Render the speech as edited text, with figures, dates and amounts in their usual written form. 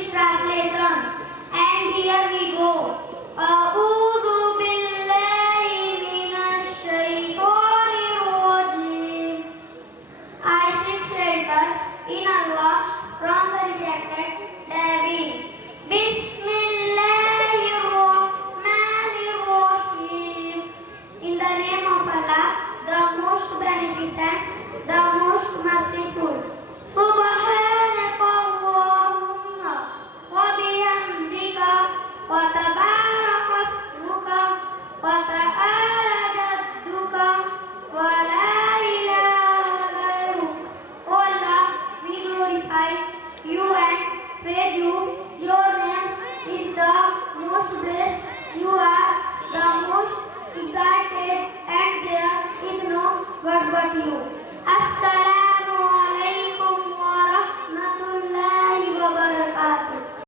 English translation. And here we go. A'udhu billahi minash shaitanir rajim. I seek shelter in Allah from the rejected devil. Bismillahirrahmanirrahim. In the name of Allah, the most beneficent, the most merciful. Subhanakallahumma wabihamdika watabarakasmuka wata jaddukanamaz wa la ilaha ghayruk. O Allah, we glorify you and praise you. Your name is the most blessed. You are the most exalted, and there is no God but you.